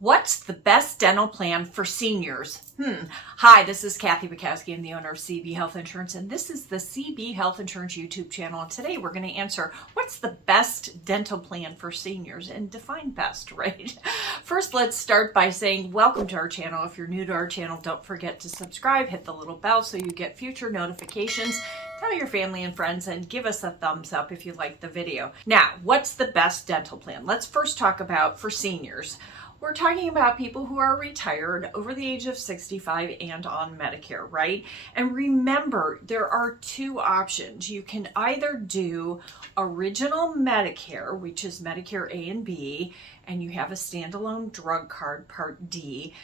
What's the best dental plan for seniors? Hi, this is Kathy Bukowski. I'm the owner of CB Health Insurance, and this is the CB Health Insurance YouTube channel. And today we're going to answer what's the best dental plan for seniors, and define best, right? First, let's start by saying welcome to our channel. If you're new to our channel, don't forget to subscribe, hit the little bell so you get future notifications. Tell your family and friends and give us a thumbs up if you like the video. Now, what's the best dental plan? Let's first talk about for seniors. We're talking about people who are retired over the age of 65 and on Medicare, right? And remember, there are two options. You can either do original Medicare, which is Medicare A and B, and you have a standalone drug card, Part D.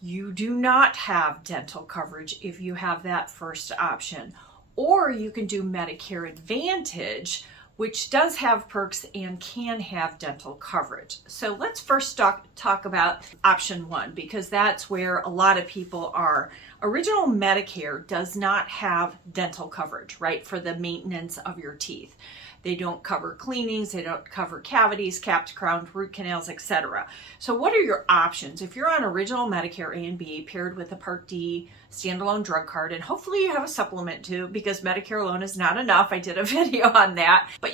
You do not have dental coverage if you have that first option. Or you can do Medicare Advantage, which does have perks and can have dental coverage. So let's first talk about option one, because that's where a lot of people are. Original Medicare does not have dental coverage, right, for the maintenance of your teeth. They don't cover cleanings, they don't cover cavities, capped crowns, root canals, etc. So what are your options? If you're on original Medicare A and B paired with a Part D standalone drug card, and hopefully you have a supplement too, because Medicare alone is not enough. I did a video on that. But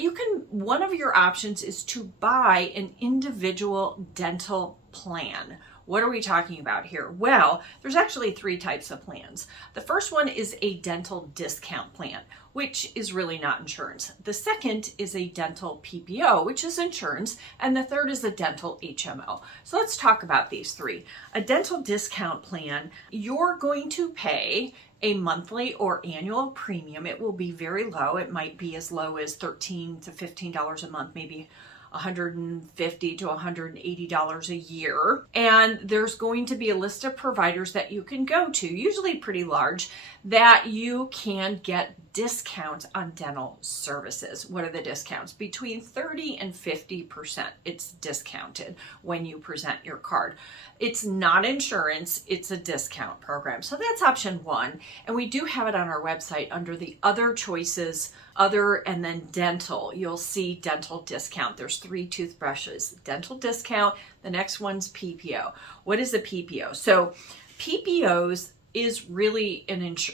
one of your options is to buy an individual dental plan. What are we talking about here? Well, there's actually three types of plans. The first one is a dental discount plan, which is really not insurance. The second is a dental PPO, which is insurance. And the third is a dental HMO. So let's talk about these three. A dental discount plan, you're going to pay a monthly or annual premium. It will be very low. It might be as low as $13 to $15 a month, maybe $150 to $180 a year. And there's going to be a list of providers that you can go to, usually pretty large, that you can get discounts on dental services. What are the discounts? Between 30 and 50%. It's discounted when you present your card. It's not insurance, it's a discount program. So that's option one. And we do have it on our website under the other choices, other and then dental. You'll see dental discount. There's 3 toothbrushes, dental discount. The next one's PPO. What is a PPO? So PPOs is really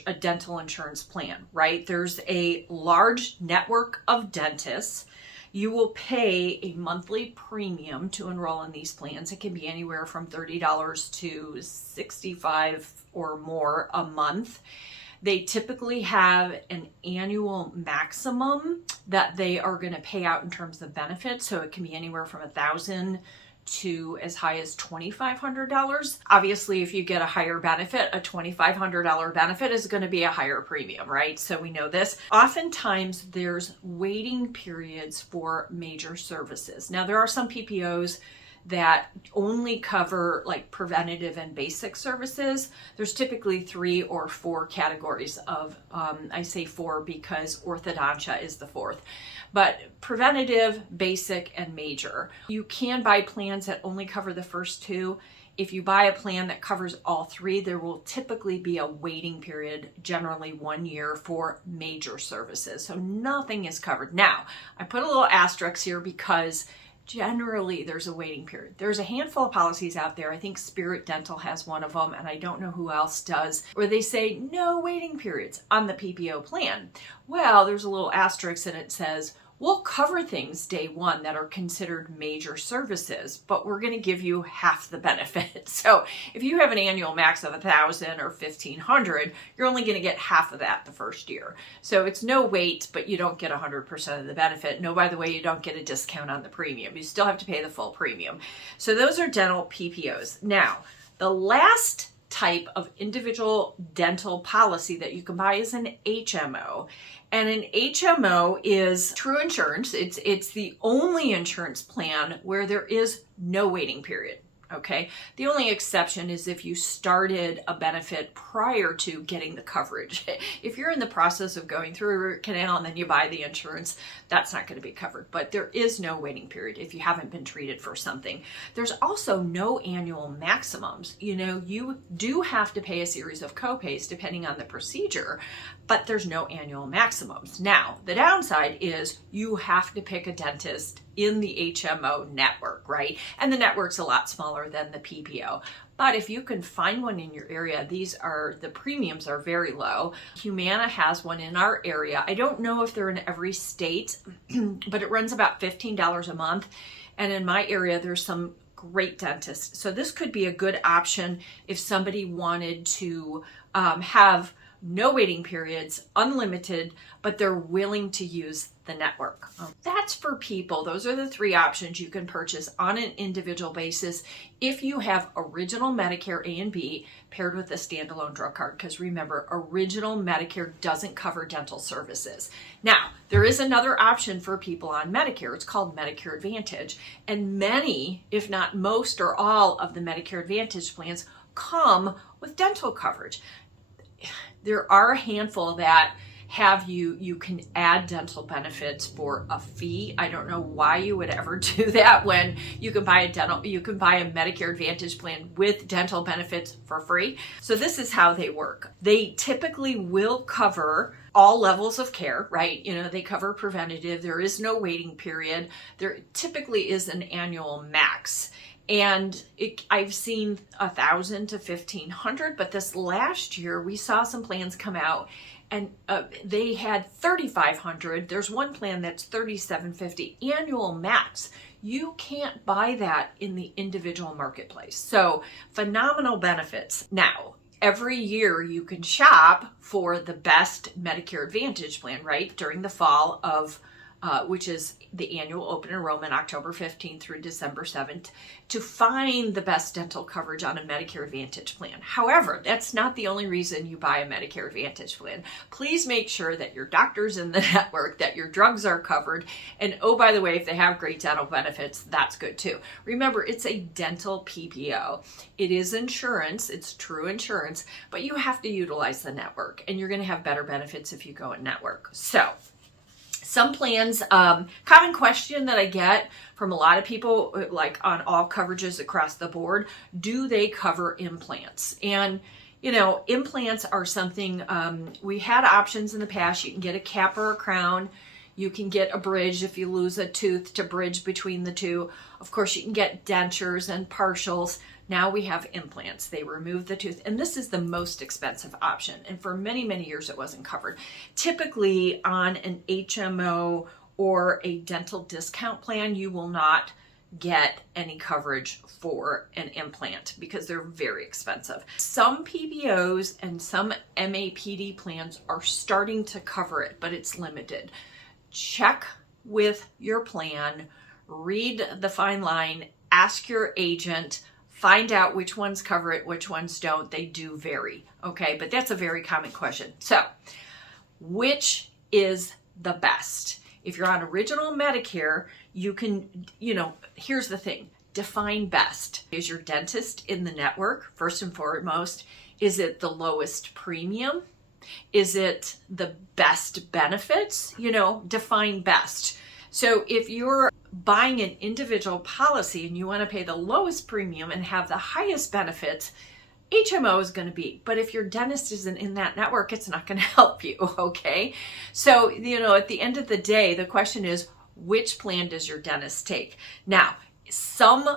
a dental insurance plan, right? There's a large network of dentists. You will pay a monthly premium to enroll in these plans. It can be anywhere from $30 to $65 or more a month. They typically have an annual maximum that they are going to pay out in terms of benefits. So it can be anywhere from $1,000 to as high as $2,500. Obviously, if you get a higher benefit, a $2,500 benefit is going to be a higher premium, right? So we know this. Oftentimes, there's waiting periods for major services. Now, there are some PPOs that only cover like preventative and basic services. There's typically 3 or 4 categories of, I say 4 because orthodontia is the 4th. But preventative, basic, and major. You can buy plans that only cover the first 2. If you buy a plan that covers all 3, there will typically be a waiting period, generally 1 year, for major services. So nothing is covered. Now, I put a little asterisk here because generally there's a waiting period. There's a handful of policies out there. I think Spirit Dental has one of them, and I don't know who else does, where they say no waiting periods on the PPO plan. Well, there's a little asterisk and it says, we'll cover things day one that are considered major services, but we're going to give you half the benefit. So if you have an annual max of $1,000 or $1,500, you're only going to get half of that the first year. So it's no wait, but you don't get 100% of the benefit. No, by the way, you don't get a discount on the premium. You still have to pay the full premium. So those are dental PPOs. Now, the last type of individual dental policy that you can buy is an HMO. And an HMO is true insurance. It's the only insurance plan where there is no waiting period. Okay. The only exception is if you started a benefit prior to getting the coverage. If you're in the process of going through a root canal and then you buy the insurance, that's not going to be covered. But there is no waiting period if you haven't been treated for something. There's also no annual maximums. You know, you do have to pay a series of copays depending on the procedure, but there's no annual maximums. Now, the downside is you have to pick a dentist in the HMO network, right? And the network's a lot smaller than the PPO. But if you can find one in your area, the premiums are very low. Humana has one in our area. I don't know if they're in every state, but it runs about $15 a month. And in my area, there's some great dentists. So this could be a good option if somebody wanted to have no waiting periods, unlimited, but they're willing to use the network. That's for people. Those are the three options you can purchase on an individual basis if you have original Medicare A and B paired with a standalone drug card. Because remember, original Medicare doesn't cover dental services. Now, there is another option for people on Medicare. It's called Medicare Advantage. And many, if not most or all of the Medicare Advantage plans come with dental coverage. There are a handful that have you can add dental benefits for a fee. I don't know why you would ever do that when you can buy a Medicare Advantage plan with dental benefits for free. So this is how they work. They typically will cover all levels of care, right? You know, they cover preventative. There is no waiting period. There typically is an annual max. And I've seen 1,000 to 1,500, but this last year we saw some plans come out and they had 3,500. There's one plan that's 3,750 annual max. You can't buy that in the individual marketplace. So phenomenal benefits. Now, every year you can shop for the best Medicare Advantage plan, right? During the fall of which is the annual open enrollment, October 15th through December 7th, to find the best dental coverage on a Medicare Advantage plan. However, that's not the only reason you buy a Medicare Advantage plan. Please make sure that your doctor's in the network, that your drugs are covered, and oh, by the way, if they have great dental benefits, that's good too. Remember, it's a dental PPO. It is insurance, it's true insurance, but you have to utilize the network, and you're going to have better benefits if you go in network. So, some plans, common question that I get from a lot of people, like on all coverages across the board, do they cover implants? And, you know, implants are something, we had options in the past. You can get a cap or a crown. You can get a bridge if you lose a tooth to bridge between the two. Of course, you can get dentures and partials. Now we have implants. They remove the tooth, and this is the most expensive option. And for many, many years, it wasn't covered. Typically on an HMO or a dental discount plan, you will not get any coverage for an implant because they're very expensive. Some PPOs and some MAPD plans are starting to cover it, but it's limited. Check with your plan, read the fine line, ask your agent, find out which ones cover it, which ones don't. They do vary, okay? But that's a very common question. So, which is the best? If you're on original Medicare, you can, here's the thing, define best. Is your dentist in the network, first and foremost? Is it the lowest premium? Is it the best benefits? Define best. So if you're buying an individual policy and you want to pay the lowest premium and have the highest benefits, HMO is going to be. But if your dentist isn't in that network, it's not going to help you, okay? So, at the end of the day, the question is, which plan does your dentist take? Now, some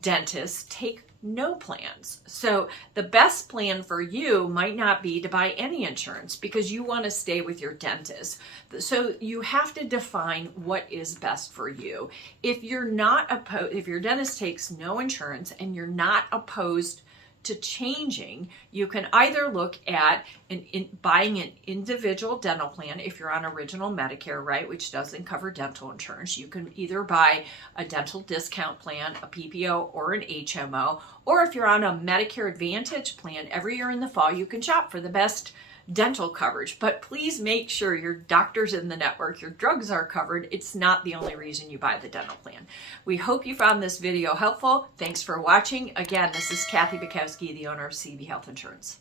dentists take no plans. So the best plan for you might not be to buy any insurance because you want to stay with your dentist. So you have to define what is best for you. If your dentist takes no insurance and you're not opposed to changing, you can either look at buying an individual dental plan if you're on original Medicare, right, which doesn't cover dental insurance. You can either buy a dental discount plan, a PPO, or an HMO, or if you're on a Medicare Advantage plan, every year in the fall you can shop for the best dental coverage. But please make sure your doctor's in the network, your drugs are covered. It's not the only reason you buy the dental plan. We hope you found this video helpful. Thanks for watching. Again, this is Kathy Bukowski, the owner of CB Health Insurance.